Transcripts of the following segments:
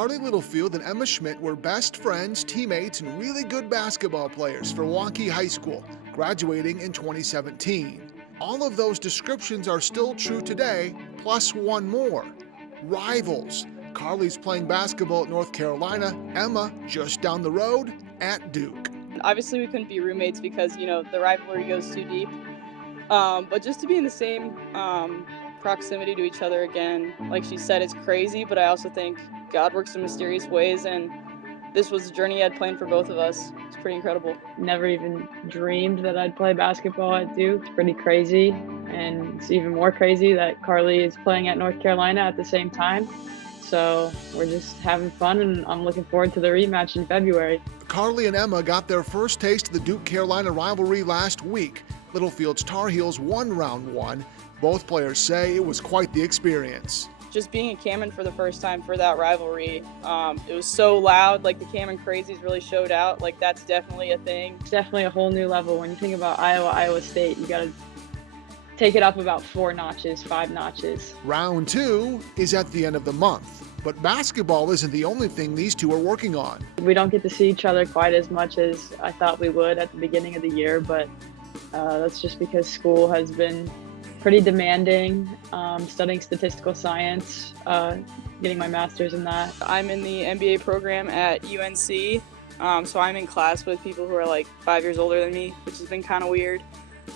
Carly Littlefield and Emma Schmidt were best friends, teammates, and really good basketball players for Waukee High School, graduating in 2017. All of those descriptions are still true today, plus one more. Rivals. Carly's playing basketball at North Carolina, Emma just down the road at Duke. Obviously, we couldn't be roommates because, the rivalry goes too deep. But just to be in the same proximity to each other again, like she said, it's crazy, but I also think God works in mysterious ways, and this was a journey I'd planned for both of us. It's pretty incredible. Never even dreamed that I'd play basketball at Duke. It's pretty crazy, and it's even more crazy that Carly is playing at North Carolina at the same time. So we're just having fun, and I'm looking forward to the rematch in February. Carly and Emma got their first taste of the Duke-Carolina rivalry last week. Littlefield's Tar Heels won round one. Both players say it was quite the experience. Just being in Cameron for the first time for that rivalry, it was so loud. Like, the Cameron Crazies really showed out. Like, that's definitely a thing. It's definitely a whole new level. When you think about Iowa State, you got to take it up about 4 notches, 5 notches. Round two is at the end of the month. But basketball isn't the only thing these two are working on. We don't get to see each other quite as much as I thought we would at the beginning of the year, but that's just because school has been pretty demanding, studying statistical science, getting my master's in that. I'm in the MBA program at UNC, so I'm in class with people who are like 5 years older than me, which has been kind of weird,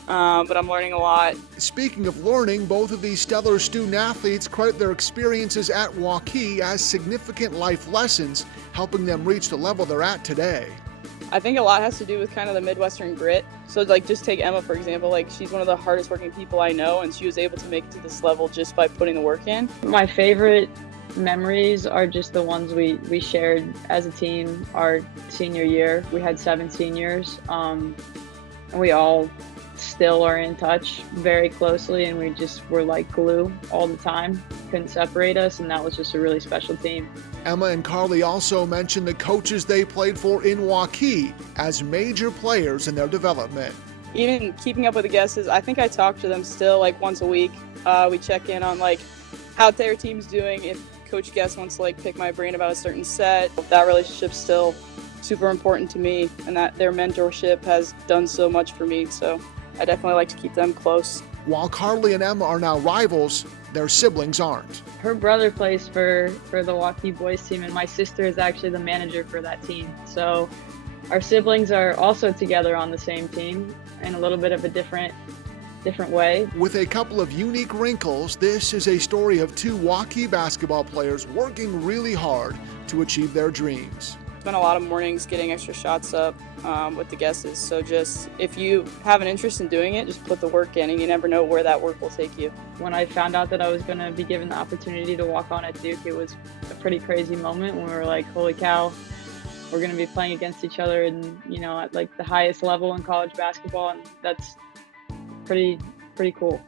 but I'm learning a lot. Speaking of learning, both of these stellar student-athletes credit their experiences at Waukee as significant life lessons, helping them reach the level they're at today. I think a lot has to do with kind of the Midwestern grit. So, like, just take Emma, for example. Like, she's one of the hardest working people I know, and she was able to make it to this level just by putting the work in. My favorite memories are just the ones we shared as a team our senior year. We had 7 seniors, and we all still are in touch very closely, and we just were like glue all the time. Couldn't separate us, and that was just a really special team. Emma and Carly also mentioned the coaches they played for in Waukee as major players in their development. Even keeping up with the guesses, I think I talk to them still like once a week. We check in on like how their team's doing. If Coach Guess wants to like pick my brain about a certain set, that relationship's still super important to me, and that their mentorship has done so much for me. So I definitely like to keep them close. While Carly and Emma are now rivals, their siblings aren't. Her brother plays for the Waukee boys team, and my sister is actually the manager for that team. So our siblings are also together on the same team in a little bit of a different way. With a couple of unique wrinkles, this is a story of 2 Waukee basketball players working really hard to achieve their dreams. Spent a lot of mornings getting extra shots up with the guesses. So just, if you have an interest in doing it, just put the work in, and you never know where that work will take you. When I found out that I was going to be given the opportunity to walk on at Duke, it was a pretty crazy moment when we were like, holy cow, we're going to be playing against each other and, at like the highest level in college basketball, and that's pretty cool.